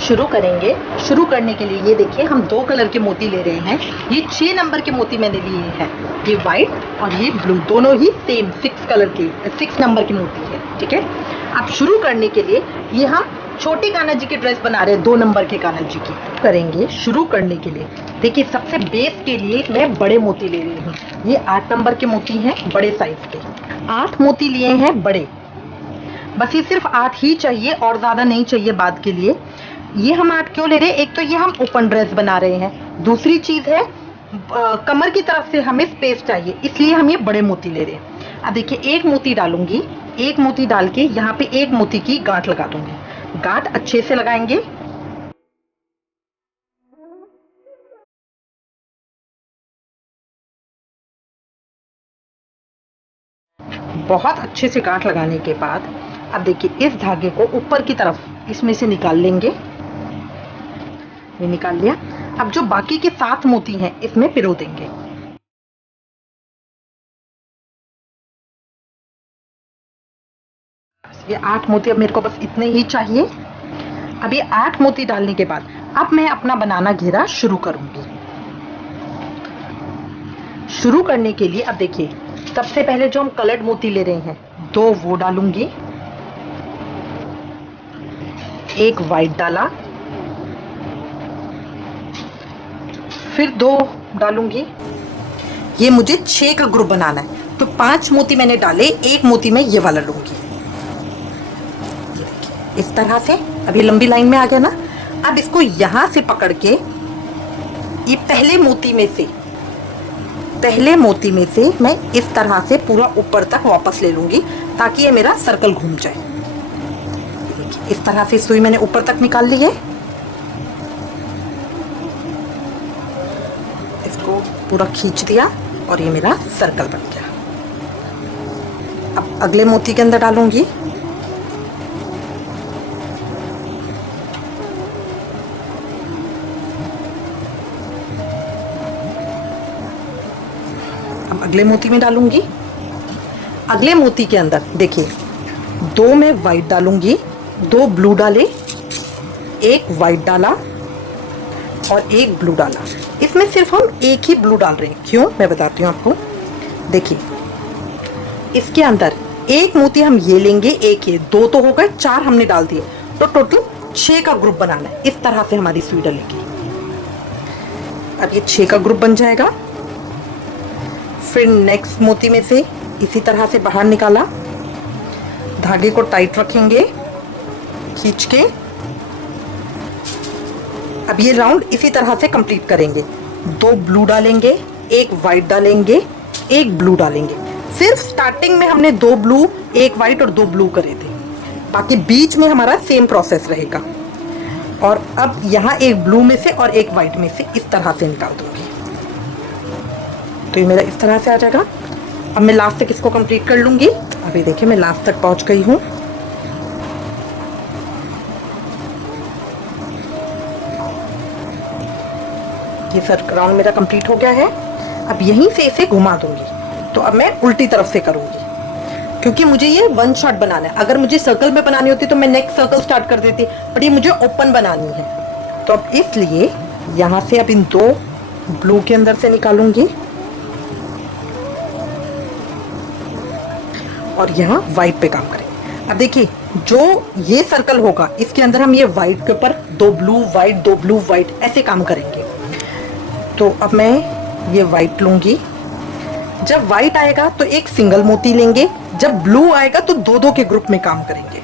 शुरू करेंगे। शुरू करने के लिए ये देखिए हम 2 कलर के मोती ले रहे हैं। ये 6 नंबर के मोती मैंने लिए हैं, ये वाइट और ये ब्लू, दोनों ही सेम 6 नंबर के मोती है। ठीक है, अब शुरू करने के लिए ये हम छोटे कान्हा जी की ड्रेस बना रहे हैं, 2 नंबर के कान्हा जी की करेंगे। शुरू करने के लिए देखिए सबसे बेस के लिए मैं बड़े मोती ले रही हूँ। ये 8 नंबर के मोती हैं, बड़े साइज के 8 मोती लिए हैं बड़े। बस ये सिर्फ 8 ही चाहिए और ज़्यादा नहीं चाहिए बाद के लिए। ये हम 8 क्यों ले रहे हैं? एक तो ये हम ओपन ड्रेस बना रहे हैं, दूसरी चीज़ है कमर की तरफ से हमें स्पेस चाहिए, इसलिए हम ये बड़े मोती ले रहे हैं। अब देखिए एक मोती डालूंगी, एक मोती डाल के यहाँ पे एक मोती की गांठ लगा दूंगी। गांठ अच्छे से लगाएंगे। बहुत अच्छे से गांठ लगाने के बाद अब देखिए इस धागे को ऊपर की तरफ इसमें से निकाल लेंगे। ये निकाल लिया। अब जो बाकी के 7 मोती हैं इसमें पिरो देंगे। ये 8 मोती अब मेरे को बस इतने ही चाहिए। अब ये 8 मोती डालने के बाद अब मैं अपना बनाना घेरा शुरू करूंगी। शुरू करने के लिए अब देखिए सबसे पहले जो हम कलर्ड मोती ले रहे हैं 2 वो डालूंगी, एक वाइट डाला, फिर 2 डालूंगी। ये मुझे 6 का ग्रुप बनाना है तो 5 मोती मैंने डाले, एक मोती मैं ये वाला लूंगी। ये देखिए इस तरह से अब ये लंबी लाइन में आ गया ना। अब इसको यहां से पकड़ के ये पहले मोती में से मैं इस तरह से पूरा ऊपर तक वापस ले लूंगी ताकि ये मेरा सर्कल घूम जाए। देखिए इस तरह से सुई मैंने ऊपर तक निकाल ली है। इसको पूरा खींच दिया और ये मेरा सर्कल बन गया। अब अगले मोती के अंदर डालूंगी। अब अगले मोती में डालूंगी। अगले मोती के अंदर देखिए 2 मैं वाइट डालूंगी, 2 ब्लू डाले, एक वाइट डाला और एक ब्लू डाला। इसमें सिर्फ हम एक ही ब्लू डाल रहे हैं। क्यों, मैं बताती हूँ आपको। देखिए इसके अंदर एक मोती हम ये लेंगे, एक ये 2 तो हो गए, 4 हमने डाल दिए तो टोटल 6 का ग्रुप बनाना है। इस तरह से हमारी सुई डलेगी। अब ये 6 का ग्रुप बन जाएगा। फिर नेक्स्ट मोती में से इसी तरह से बाहर निकाला, धागे को टाइट रखेंगे खींच के। अब ये राउंड इसी तरह से कंप्लीट करेंगे। 2 ब्लू डालेंगे, एक वाइट डालेंगे, एक ब्लू डालेंगे। सिर्फ स्टार्टिंग में हमने 2 ब्लू, एक वाइट और 2 ब्लू करे थे, बाकी बीच में हमारा सेम प्रोसेस रहेगा। और अब यहाँ एक ब्लू में से और एक वाइट में से इस तरह से निकाल दूंगी तो ये मेरा इस तरह से आ जाएगा। अब मैं लास्ट तक इसको कंप्लीट कर लूंगी। अभी देखिए मैं लास्ट तक पहुंच गई हूँ। ये सर्कल राउंड मेरा कंप्लीट हो गया है। अब यहीं से इसे घुमा दूंगी। तो अब मैं उल्टी तरफ से करूंगी क्योंकि मुझे ये 1 शॉट बनाना है। अगर मुझे सर्कल में बनानी होती तो मैं नेक्स्ट सर्कल स्टार्ट कर देती, बट ये मुझे ओपन बनानी है। तो अब इसलिए यहाँ से अब इन 2 ब्लू के अंदर से निकालूंगी और यहाँ वाइट पे काम करेंगे। अब देखिए जो ये सर्कल होगा इसके अंदर हम ये वाइट के ऊपर 2 ब्लू वाइट, 2 ब्लू वाइट ऐसे काम करेंगे। तो अब मैं ये वाइट लूंगी। जब वाइट आएगा तो एक सिंगल मोती लेंगे, जब ब्लू आएगा तो 2-2 के ग्रुप में काम करेंगे।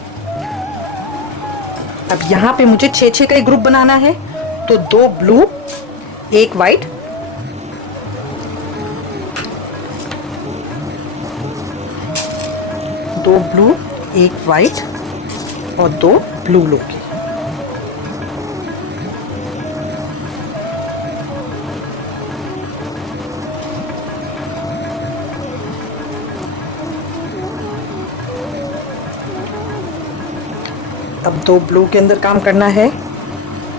अब यहाँ पे मुझे 6-6 का ग्रुप बनाना है तो 2 ब्लू, एक वाइट, 2 ब्लू, एक वाइट और 2 ब्लू लूंगी। अब 2 ब्लू के अंदर काम करना है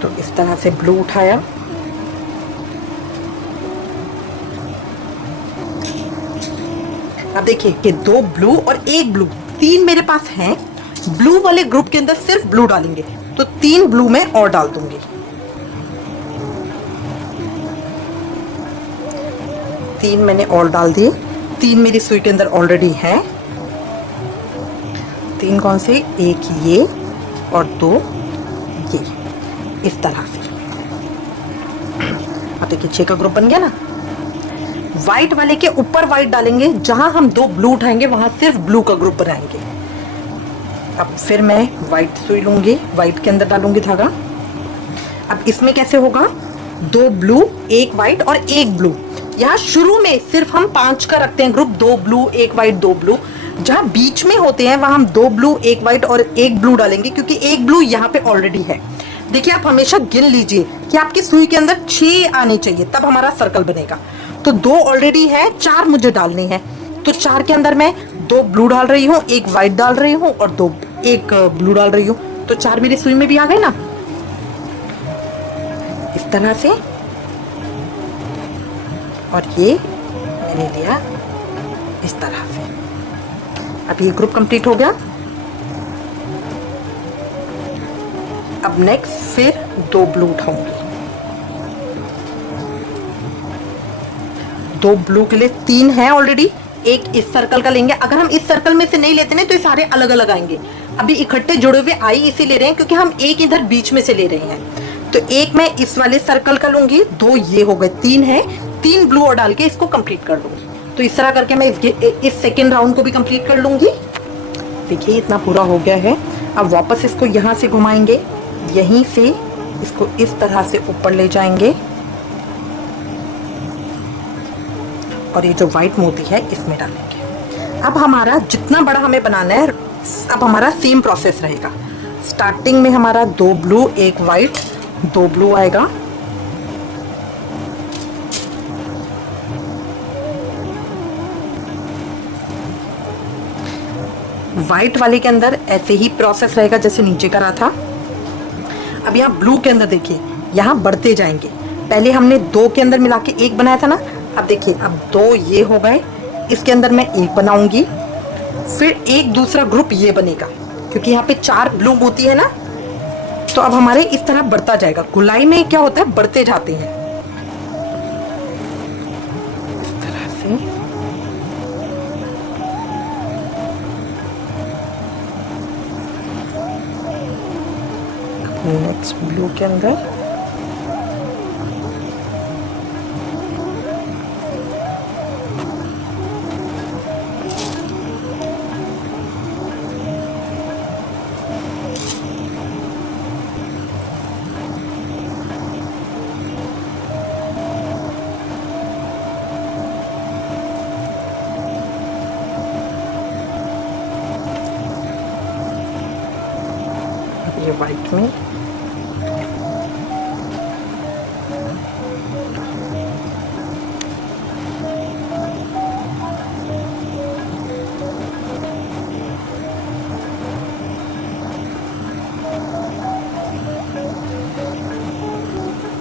तो इस तरह से ब्लू उठाया, अब देखिए कि 2 ब्लू और एक ब्लू, 3 मेरे पास हैं। ब्लू वाले ग्रुप के अंदर सिर्फ ब्लू डालेंगे, तो 3 ब्लू में और डाल दूंगी। 3 मैंने और डाल दिए। 3 मेरी सुई के अंदर ऑलरेडी है। 3 कौन से? एक ये और 2 ये, इस तरह से। अब देखिए 6 का ग्रुप बन गया ना। व्हाइट वाले के ऊपर व्हाइट डालेंगे, जहां हम 2 ब्लू उठाएंगे वहां सिर्फ ब्लू का ग्रुप बनाएंगे। अब फिर मैं व्हाइट सुई लूंगी, व्हाइट के अंदर डालूंगी धागा। अब इसमें कैसे होगा? 2 ब्लू, 1 व्हाइट और 1 ब्लू। यहाँ शुरू में सिर्फ हम 5 का रखते हैं ग्रुप, 2 ब्लू 1 व्हाइट 2 ब्लू। जहां बीच में होते हैं वहां हम 2 ब्लू 1 व्हाइट और 1 ब्लू डालेंगे, क्योंकि 1 ब्लू यहाँ पे ऑलरेडी है। देखिए आप हमेशा गिन लीजिए कि आपकी सुई के अंदर 6 आने चाहिए, तब हमारा सर्कल बनेगा। तो 2 ऑलरेडी है, 4 मुझे डालने हैं। तो 4 के अंदर मैं 2 ब्लू डाल रही हूँ, 1 व्हाइट डाल रही हूँ और 1 ब्लू डाल रही हूँ। तो 4 मेरी सुई में भी आ गए ना, इस तरह से। और ये मैंने लिया इस तरह से। अब ये ग्रुप कंप्लीट हो गया। अब नेक्स्ट फिर 2 ब्लू उठाऊंगी। 2 ब्लू के लिए 3 है ऑलरेडी। एक इस सर्कल का लेंगे। अगर हम इस सर्कल में से नहीं लेते ना तो ये सारे अलग अलग आएंगे। अभी इकट्ठे जुड़े हुए आई इसे ले रहे हैं क्योंकि हम एक इधर बीच में से ले रहे हैं। तो एक मैं इस वाले सर्कल का लूंगी, 2 ये हो गए, 3 है। 3 ब्लू और डाल के इसको कंप्लीट कर लूंगी। तो इस तरह करके मैं इस सेकेंड राउंड को भी कंप्लीट कर लूंगी। देखिए इतना पूरा हो गया है। अब वापस इसको यहाँ से घुमाएंगे, यहीं से इसको इस तरह से ऊपर ले जाएंगे और ये जो व्हाइट मोती है इसमें डालेंगे। अब हमारा जितना बड़ा हमें बनाना है, अब हमारा सेम प्रोसेस रहेगा। स्टार्टिंग में हमारा 2 ब्लू 1 व्हाइट 2 ब्लू आएगा। व्हाइट वाले के अंदर ऐसे ही प्रोसेस रहेगा जैसे नीचे करा था। अब यहाँ ब्लू के अंदर देखिए, यहाँ बढ़ते जाएंगे। पहले हमने 2 के अंदर मिला के 1 बनाया था ना। अब देखिए अब 2 ये हो गए, इसके अंदर मैं 1 बनाऊंगी, फिर एक दूसरा ग्रुप ये बनेगा क्योंकि यहाँ पे 4 ब्लू मोती है ना। तो अब हमारे इस तरह बढ़ता जाएगा। गुलाई में क्या होता है, बढ़ते जाते हैं इस तरह से। नेक्स्ट ब्लू के अंदर ये व्हाइट में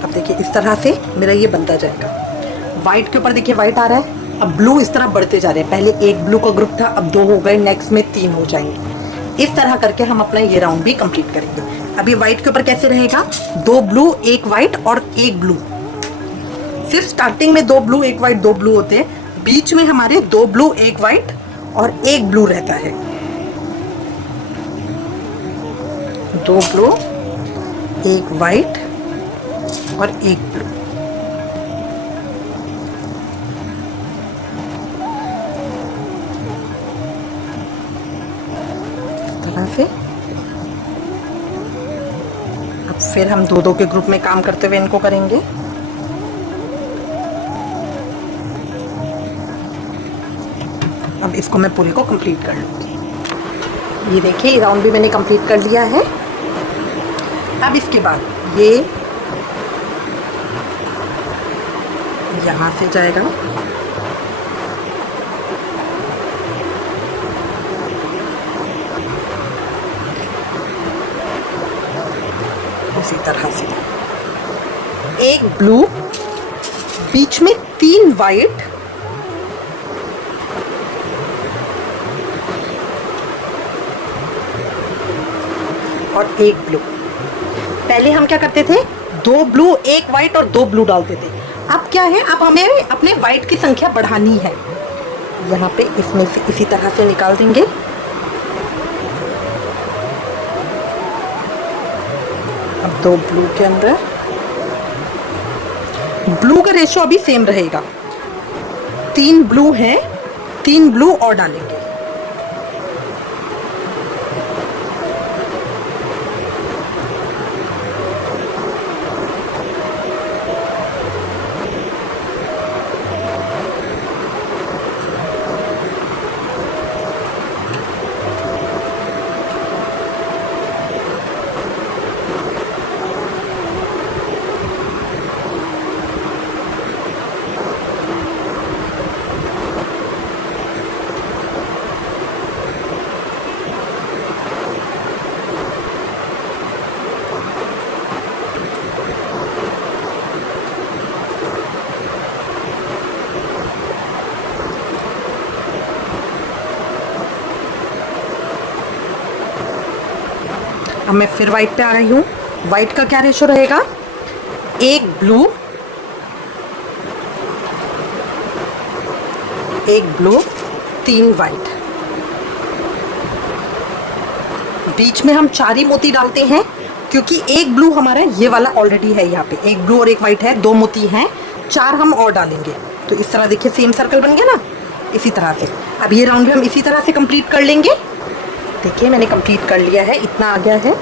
अब देखिए इस तरह से मेरा ये बनता जाएगा। व्हाइट के ऊपर देखिए व्हाइट आ रहा है। अब ब्लू इस तरह बढ़ते जा रहे हैं। पहले 1 ब्लू का ग्रुप था, अब 2 हो गए, नेक्स्ट में 3 हो जाएंगे। इस तरह करके हम अपना ये राउंड भी कंप्लीट करेंगे। अभी व्हाइट के ऊपर कैसे रहेगा, 2 ब्लू 1 व्हाइट और 1 ब्लू। सिर्फ स्टार्टिंग में 2 ब्लू 1 व्हाइट 2 ब्लू होते हैं, बीच में हमारे 2 ब्लू 1 व्हाइट और 1 ब्लू रहता है। 2 ब्लू 1 व्हाइट और 1 ब्लू। से अब फिर हम 2-2 के ग्रुप में काम करते हुए इनको करेंगे। अब इसको मैं पूरे को कंप्लीट कर लूँगी। ये देखिए ये राउंड भी मैंने कंप्लीट कर लिया है। अब इसके बाद ये यहाँ से जाएगा, इसी तरह से 1 ब्लू, बीच में 3 व्हाइट और 1 ब्लू। पहले हम क्या करते थे, 2 ब्लू 1 व्हाइट और 2 ब्लू डालते थे। अब क्या है, अब हमें अपने व्हाइट की संख्या बढ़ानी है। यहाँ पे इसमें से इसी तरह से निकाल देंगे। अब 2 ब्लू के अंदर, ब्लू का रेशियो अभी सेम रहेगा, 3 ब्लू है, 3 ब्लू और डालेंगे। अब मैं फिर वाइट पे आ रही हूँ। वाइट का क्या रेशो रहेगा, 1 ब्लू 3 वाइट। बीच में हम 4 ही मोती डालते हैं क्योंकि 1 ब्लू हमारा ये वाला ऑलरेडी है। यहाँ पे 1 ब्लू और 1 वाइट है, 2 मोती हैं, 4 हम और डालेंगे। तो इस तरह देखिए सेम सर्कल बन गया ना, इसी तरह से। अब ये राउंड भी हम इसी तरह से कंप्लीट कर लेंगे। देखिए मैंने कंप्लीट कर लिया है, इतना आ गया है।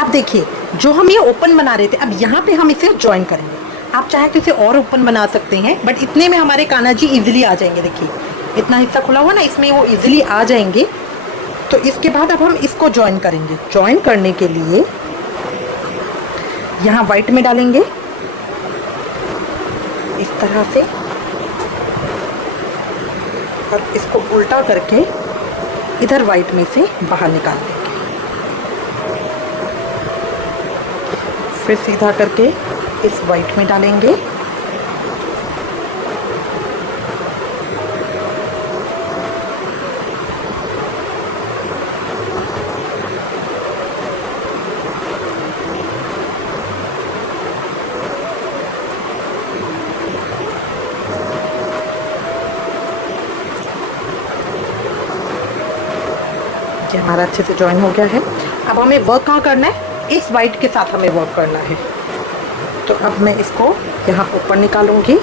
अब देखिए जो हम ये ओपन बना रहे थे, अब यहाँ पे हम इसे ज्वाइन करेंगे। आप चाहे तो इसे और ओपन बना सकते हैं, बट इतने में हमारे कान्हा जी इजीली आ जाएंगे। देखिए इतना हिस्सा खुला हुआ ना, इसमें वो इजीली आ जाएंगे। तो इसके बाद अब हम इसको ज्वाइन करेंगे। ज्वाइन करने के लिए यहाँ वाइट में डालेंगे इस तरह से, और इसको उल्टा करके इधर वाइट में से बाहर निकाल देंगे। फिर सीधा करके इस वाइट में डालेंगे। ये हमारा अच्छे से ज्वाइन हो गया है। अब हमें वर्क कहाँ करना है, इस वाइट के साथ हमें वर्क करना है। तो अब मैं इसको यहाँ ऊपर निकालूंगी,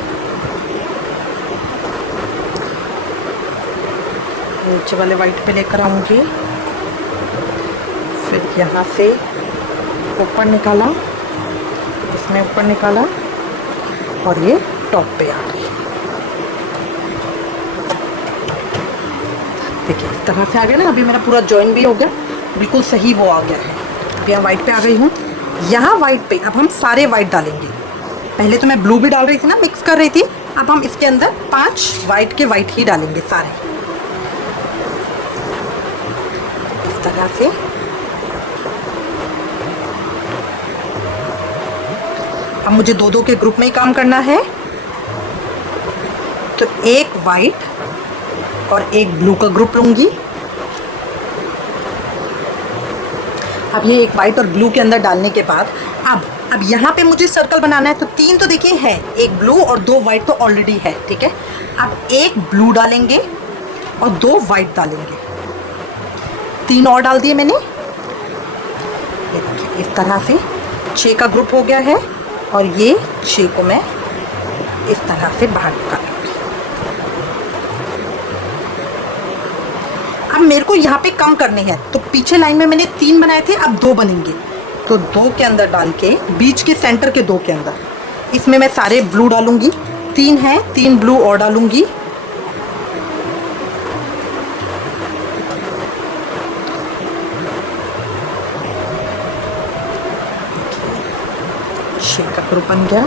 नीचे वाले वाइट पे लेकर आऊंगी, फिर यहाँ से ऊपर निकाला, इसमें ऊपर निकाला, और ये टॉप पे आ गई। देखिए इस तरह से आ गया ना। अभी मेरा पूरा जॉइन भी हो गया, बिल्कुल सही वो आ गया है। अभी यहाँ वाइट पे आ गई हूँ। यहाँ वाइट पे अब हम सारे वाइट डालेंगे। पहले तो मैं ब्लू भी डाल रही थी ना, मिक्स कर रही थी। अब हम इसके अंदर 5 वाइट के वाइट ही डालेंगे सारे, इस तरह से। अब मुझे 2-2 के ग्रुप में ही काम करना है। तो 1 वाइट और 1 ब्लू का ग्रुप लूंगी। अब ये 1 वाइट और ब्लू के अंदर डालने के बाद अब यहाँ पे मुझे सर्कल बनाना है। तो 3 तो देखिए है, 1 ब्लू और 2 वाइट तो ऑलरेडी है, ठीक है। अब 1 ब्लू डालेंगे और 2 वाइट डालेंगे। 3 और डाल दिए मैंने। ये देखिए इस तरह से 6 का ग्रुप हो गया है, और ये 6 को मैं इस तरह से बाहर निकालूंगी। अब मेरे को यहाँ पे कम करने हैं, तो पीछे लाइन में मैंने 3 बनाए थे, अब 2 बनेंगे। तो 2 के अंदर डाल के, बीच के सेंटर के 2 के अंदर, इसमें मैं सारे ब्लू डालूंगी। 3 है, 3 ब्लू और डालूंगी। शेप का ग्रुप बन गया।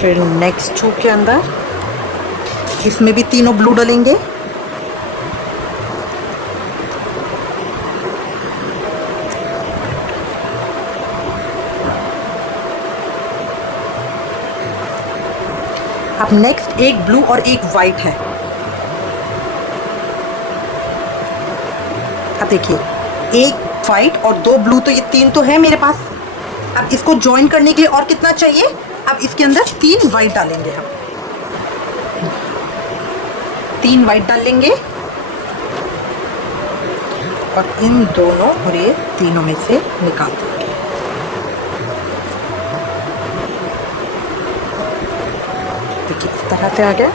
फिर नेक्स्ट 2 के अंदर इसमें भी तीनों ब्लू डालेंगे। अब नेक्स्ट 1 ब्लू और 1 वाइट है। अब देखिए 1 वाइट और 2 ब्लू, तो ये 3 तो है मेरे पास। अब इसको ज्वाइन करने के लिए और कितना चाहिए, अब इसके अंदर 3 वाइट डालेंगे हम, 3 वाइट डाल लेंगे और इन दोनों और ये तीनों में से निकाल देंगे। देखिए इस तरह से आ गया।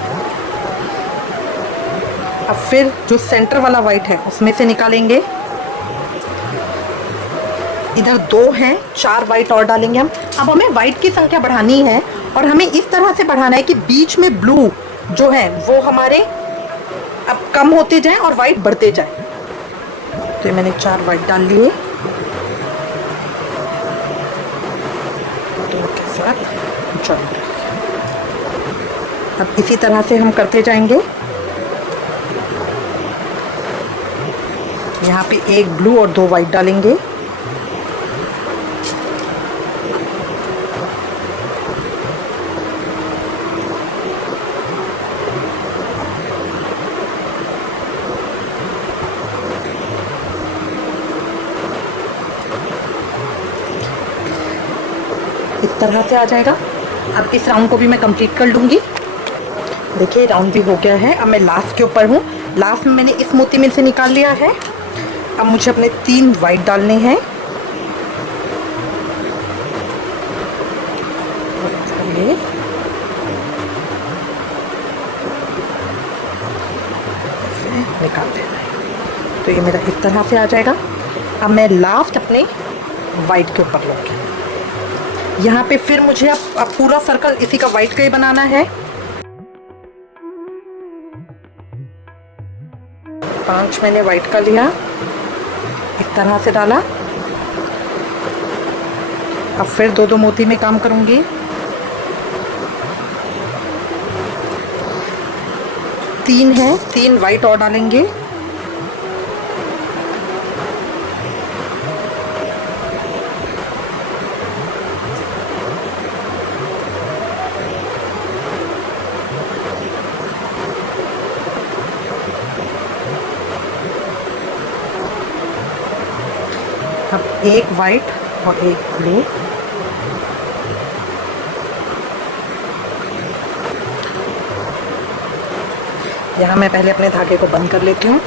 अब फिर जो सेंटर वाला वाइट है उसमें से निकालेंगे, इधर 2 हैं, 4 वाइट और डालेंगे हम। अब हमें वाइट की संख्या बढ़ानी है और हमें इस तरह से बढ़ाना है कि बीच में ब्लू जो है वो हमारे अब कम होते जाएं और वाइट बढ़ते जाएं। तो मैंने 4 वाइट डाल लिए, 2 के साथ जॉइन कर। अब इसी तरह से हम करते जाएंगे। यहाँ पे 1 ब्लू और 2 वाइट डालेंगे, इस तरह से आ जाएगा। अब इस राउंड को भी मैं कंप्लीट कर लूँगी। देखिए राउंड भी हो गया है। अब मैं लास्ट के ऊपर हूँ, लास्ट में मैंने इस मोती में से निकाल लिया है। अब मुझे अपने 3 वाइट डालने हैं, निकाल देना है। तो ये मेरा इस तरह से आ जाएगा। अब मैं लास्ट अपने वाइट के ऊपर लूँगी। यहाँ पे फिर मुझे अब पूरा सर्कल इसी का वाइट का ही बनाना है। 5 मैंने वाइट का लिया, इस तरह से डाला। अब फिर 2-2 मोती में काम करूँगी। 3 है, 3 वाइट और डालेंगे। अब 1 वाइट और 1 ब्लू, यहाँ मैं पहले अपने धागे को बंद कर लेती हूँ।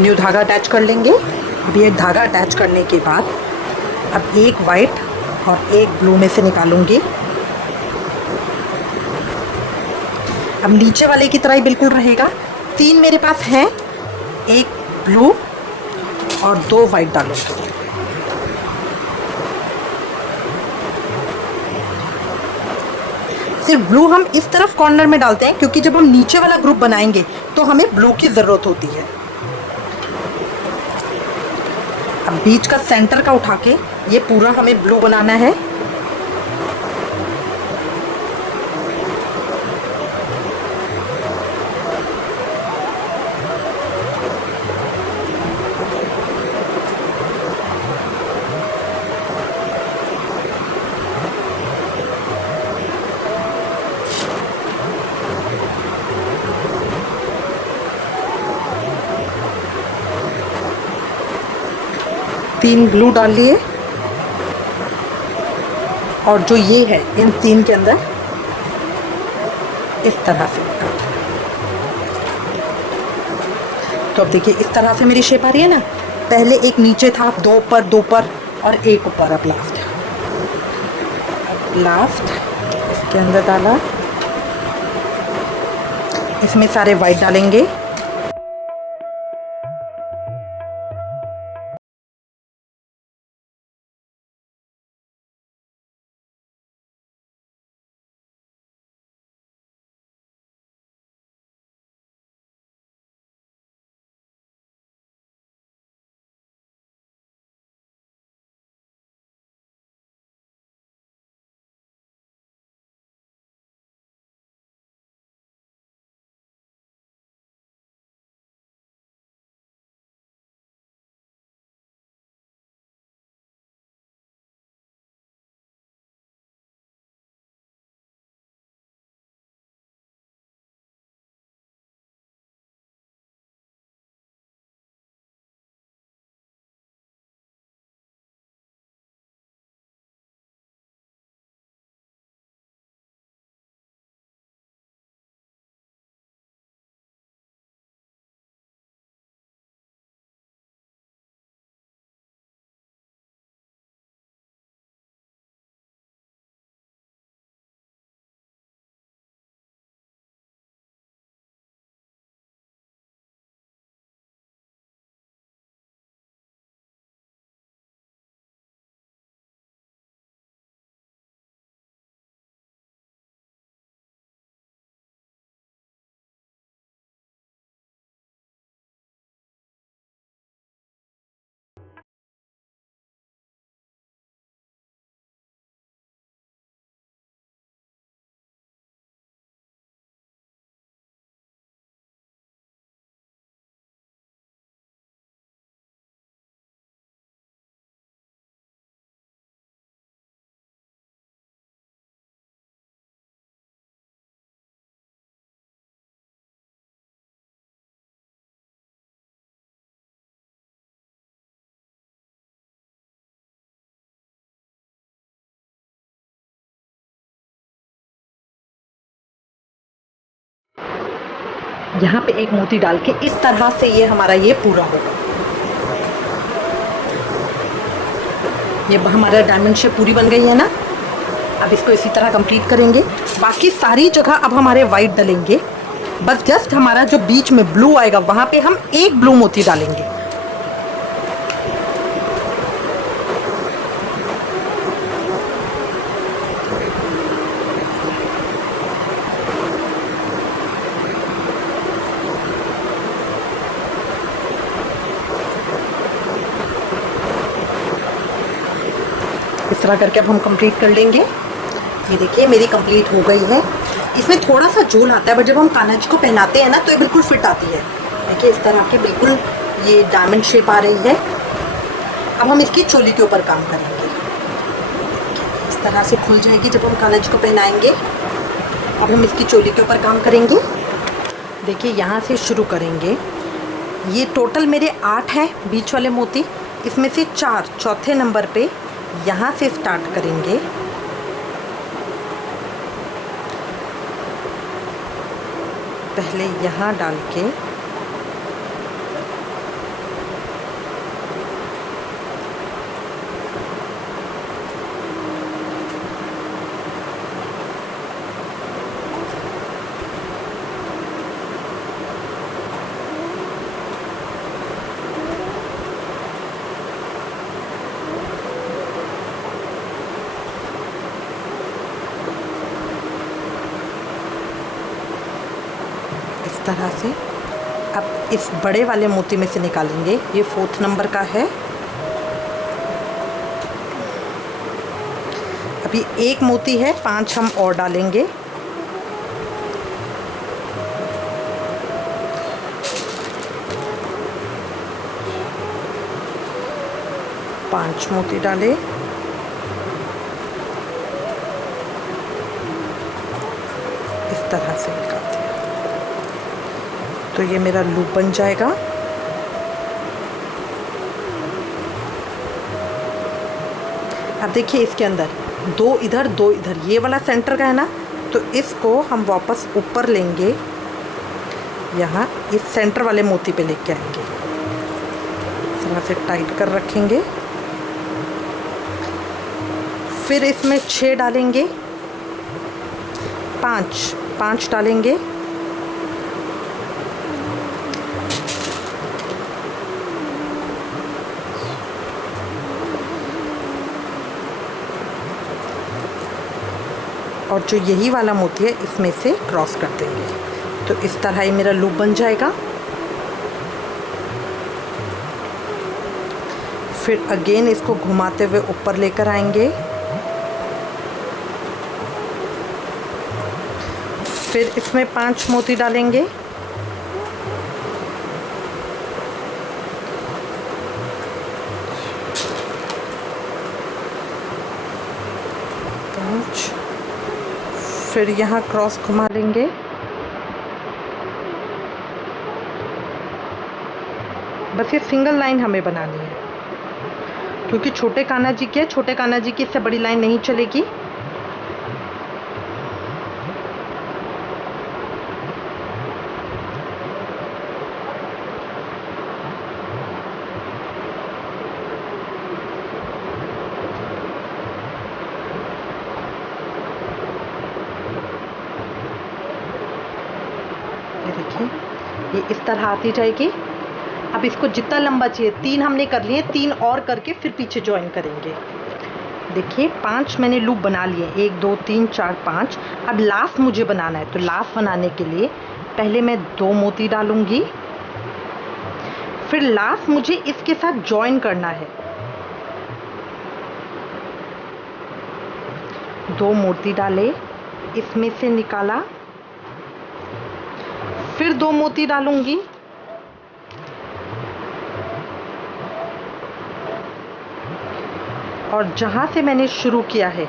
न्यू धागा अटैच कर लेंगे। अब ये धागा अटैच करने के बाद अब 1 वाइट और 1 ब्लू में से निकालूंगी। अब नीचे वाले की तरह ही बिल्कुल रहेगा। 3 मेरे पास है, 1 ब्लू और 2 वाइट डालूंगी। सिर्फ ब्लू हम इस तरफ कॉर्नर में डालते हैं क्योंकि जब हम नीचे वाला ग्रुप बनाएंगे तो हमें ब्लू की ज़रूरत होती है। अब बीच का सेंटर का उठा के ये पूरा हमें ब्लू बनाना है। तीन ब्लू डाल लिए और जो ये है इन 3 के अंदर इस तरह से। तो अब देखिए इस तरह से मेरी शेप आ रही है ना। पहले एक नीचे था, 2 पर 2 पर और 1 ऊपर। अब लास्ट इसके अंदर डाला, इसमें सारे वाइट डालेंगे। यहाँ पे एक मोती डाल के इस तरह से ये हमारा ये पूरा होगा। ये हमारा डायमंड शेप पूरी बन गई है ना। अब इसको इसी तरह कंप्लीट करेंगे। बाकी सारी जगह अब हमारे वाइट डलेंगे, बस जस्ट हमारा जो बीच में ब्लू आएगा वहां पे हम एक ब्लू मोती डालेंगे। इस तरह करके अब हम कंप्लीट कर लेंगे। ये देखिए मेरी कंप्लीट हो गई है। इसमें थोड़ा सा झोल आता है, बट जब हम कान्हा जी को पहनाते हैं ना तो ये बिल्कुल फिट आती है। देखिए इस तरह की बिल्कुल ये डायमंड शेप आ रही है। अब हम इसकी चोली के ऊपर काम करेंगे। इस तरह से खुल जाएगी जब हम कान्हा जी को पहनाएंगे। अब हम इसकी चोली के ऊपर काम करेंगे। देखिए यहाँ से शुरू करेंगे। ये टोटल मेरे 8 हैं बीच वाले मोती। इसमें से 4 चौथे नंबर पे यहाँ से स्टार्ट करेंगे। पहले यहाँ डाल के इस तरह से अब इस बड़े वाले मोती में से निकालेंगे। ये 4th नंबर का है। अभी एक मोती है, 5 हम और डालेंगे। पांच मोती डाले। इस तरह से निकालते हैं तो ये मेरा लूप बन जाएगा। अब देखिए इसके अंदर 2 इधर 2 इधर, ये वाला सेंटर का है ना, तो इसको हम वापस ऊपर लेंगे। यहाँ इस सेंटर वाले मोती पे लेके आएंगे। इस तरह से टाइट कर रखेंगे। फिर इसमें 6 डालेंगे, 5 डालेंगे। और जो यही वाला मोती है इसमें से क्रॉस कर देंगे। तो इस तरह ही मेरा लूप बन जाएगा। फिर अगेन इसको घुमाते हुए ऊपर लेकर आएंगे। फिर इसमें 5 मोती डालेंगे। फिर यहाँ क्रॉस घुमा लेंगे। बस ये सिंगल लाइन हमें बनानी है, क्योंकि छोटे कान्हा जी की है। छोटे कान्हा जी की इससे बड़ी लाइन नहीं चलेगी। देखिए ये इस तरह आती जाएगी। अब इसको जितना लंबा चाहिए, 3 हमने कर लिए, 3 और करके फिर पीछे ज्वाइन करेंगे। देखिए 5 मैंने लूप बना लिए, 1 2 3 4 5। अब लास्ट मुझे बनाना है, तो लास्ट बनाने के लिए पहले मैं 2 मोती डालूंगी। फिर लास्ट मुझे इसके साथ ज्वाइन करना है। 2 मोती डाले, इसमें से निकाला, फिर 2 मोती डालूंगी। और जहां से मैंने शुरू किया है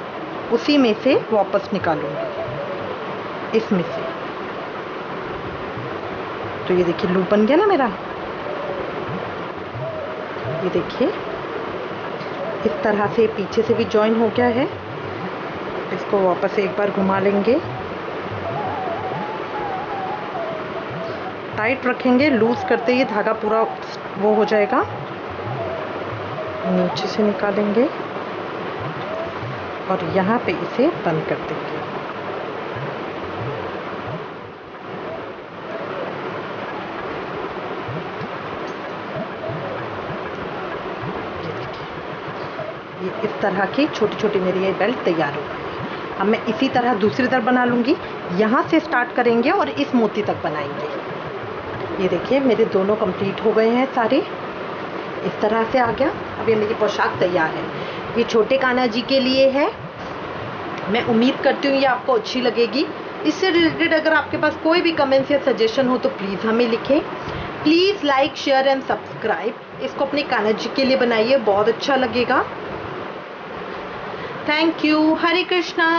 उसी में से वापस निकालूंगी, इसमें से। तो ये देखिए लूप बन गया ना मेरा। ये देखिए इस तरह से पीछे से भी ज्वाइन हो गया है। इसको वापस एक बार घुमा लेंगे। टाइट रखेंगे, लूज करते ही धागा पूरा वो हो जाएगा। नीचे से निकालेंगे और यहाँ पे इसे बंद कर देंगे। ये इस तरह की छोटी छोटी मेरी ये बेल्ट तैयार हो गई है। अब मैं इसी तरह दूसरी तरफ बना लूँगी। यहाँ से स्टार्ट करेंगे और इस मोती तक बनाएंगे। ये देखिए मेरे दोनों कंप्लीट हो गए हैं सारे, इस तरह से आ गया। अब ये मेरी पोशाक तैयार है। ये छोटे कान्हा जी के लिए है। मैं उम्मीद करती हूँ ये आपको अच्छी लगेगी। इससे रिलेटेड अगर आपके पास कोई भी कमेंट्स या सजेशन हो तो प्लीज़ हमें लिखें। Please like, share and subscribe. इसको अपने कान्हा जी के लिए बनाइए, बहुत अच्छा लगेगा। Thank you. हरे कृष्णा।